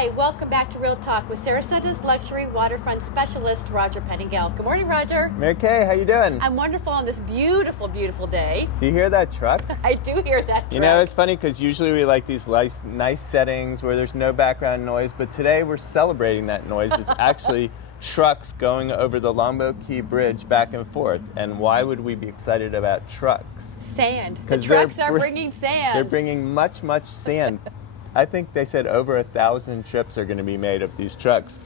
Hi, welcome back to Real Talk with Sarasota's luxury waterfront specialist, Roger Pettingell. Good morning, Roger. Mary Kay, how you doing? I'm wonderful on this beautiful, beautiful day. Do you hear that truck? I do hear that truck. You know, it's funny because usually we like these nice settings where there's no background noise, but today we're celebrating that noise. It's actually trucks going over the Longboat Key bridge back and forth. And why would we be excited about trucks? Sand. The trucks are bringing sand. They're bringing much sand. I think they said over 1,000 trips are going to be made of these trucks.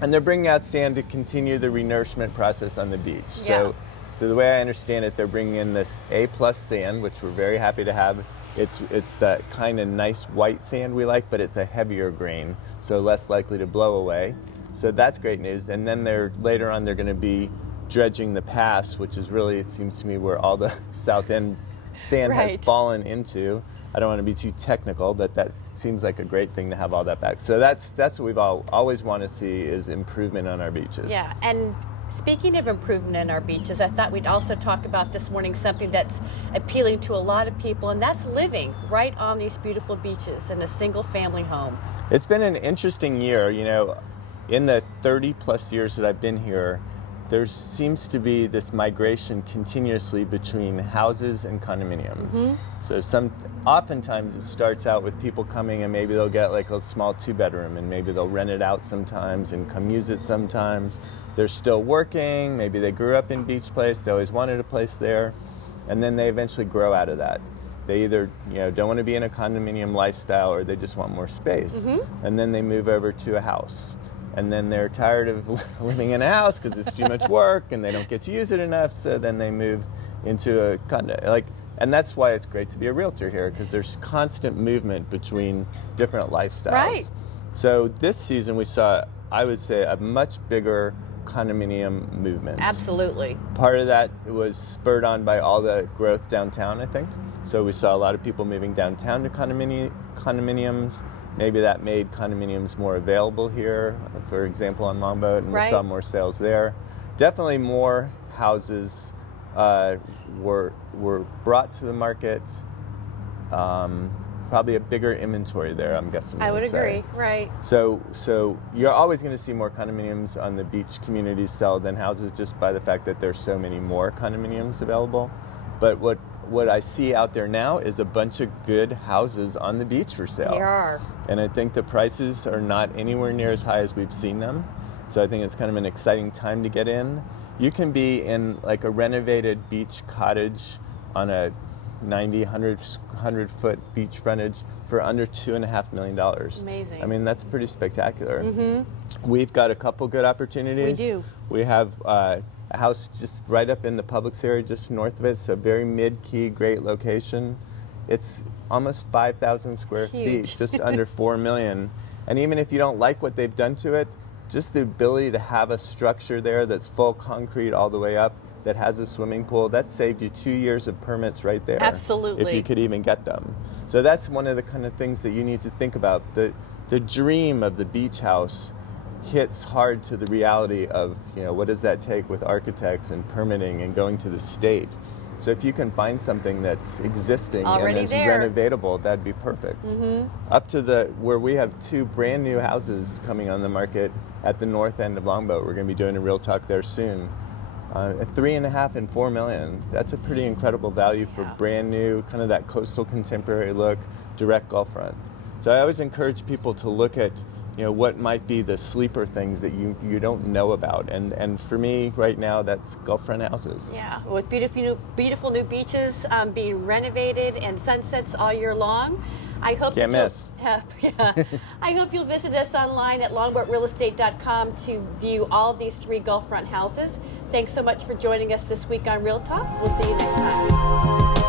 And they're bringing out sand to continue the renourishment process on the beach. Yeah. So the way I understand it, they're bringing in this A+ sand, which we're very happy to have. It's that kind of nice white sand we like, but it's a heavier grain, so less likely to blow away. So that's great news. And then later on they're going to be dredging the pass, which is really, it seems to me, where all the south end sand has fallen into. I don't want to be too technical, but that seems like a great thing to have all that back. So that's what we've always want to see is improvement on our beaches. Yeah, and speaking of improvement in our beaches, I thought we'd also talk about this morning something that's appealing to a lot of people, and that's living right on these beautiful beaches in a single family home. It's been an interesting year. You know, in the 30 plus years that I've been here, there seems to be this migration continuously between houses and condominiums. Mm-hmm. So oftentimes it starts out with people coming and maybe they'll get like a small 2-bedroom and maybe they'll rent it out sometimes and come use it sometimes. They're still working, maybe they grew up in Beach Place, they always wanted a place there, and then they eventually grow out of that. They either don't want to be in a condominium lifestyle or they just want more space. Mm-hmm. And then they move over to a house. And then they're tired of living in a house because it's too much work and they don't get to use it enough, so then they move into a condo. And that's why it's great to be a realtor here, because there's constant movement between different lifestyles. Right. So this season we saw, I would say, a much bigger condominium movement. Absolutely. Part of that was spurred on by all the growth downtown, I think. So we saw a lot of people moving downtown to condominiums. Maybe that made condominiums more available here, for example, on Longboat, and we saw more sales there. Definitely more houses were brought to the market. Probably a bigger inventory there, I'm guessing. I would agree, right. So you're always going to see more condominiums on the beach communities sell than houses, just by the fact that there's so many more condominiums available. But what I see out there now is a bunch of good houses on the beach for sale. They are. And I think the prices are not anywhere near as high as we've seen them. So I think it's kind of an exciting time to get in. You can be in like a renovated beach cottage on a 90, 100 foot beach frontage for under $2.5 million. Amazing. I mean, that's pretty spectacular. Mm-hmm. We've got a couple good opportunities. We do. We have a house just right up in the Publix area, just north of it. So very mid-key, great location. It's almost 5,000 square feet, just under $4 million. And even if you don't like what they've done to it, just the ability to have a structure there that's full concrete all the way up, that has a swimming pool, that saved you 2 years of permits right there. Absolutely. If you could even get them. So that's one of the kind of things that you need to think about. The dream of the beach house hits hard to the reality of, what does that take with architects and permitting and going to the state. So if you can find something that's existing already and is there, renovatable, that'd be perfect. Mm-hmm. Up to where we have 2 brand new houses coming on the market at the north end of Longboat. We're going to be doing a Real Talk there soon. At $3.5 and $4 million, that's a pretty incredible value for brand new, kind of that coastal contemporary look, direct Gulf front. So I always encourage people to look at, what might be the sleeper things that you don't know about, and for me right now, that's Gulf front houses. Yeah, with beautiful new beaches being renovated and sunsets all year long. I hope Can't miss. I hope you'll visit us online at longboatrealestate.com to view all these 3 Gulf front houses. Thanks so much for joining us this week on Real Talk. We'll see you next time.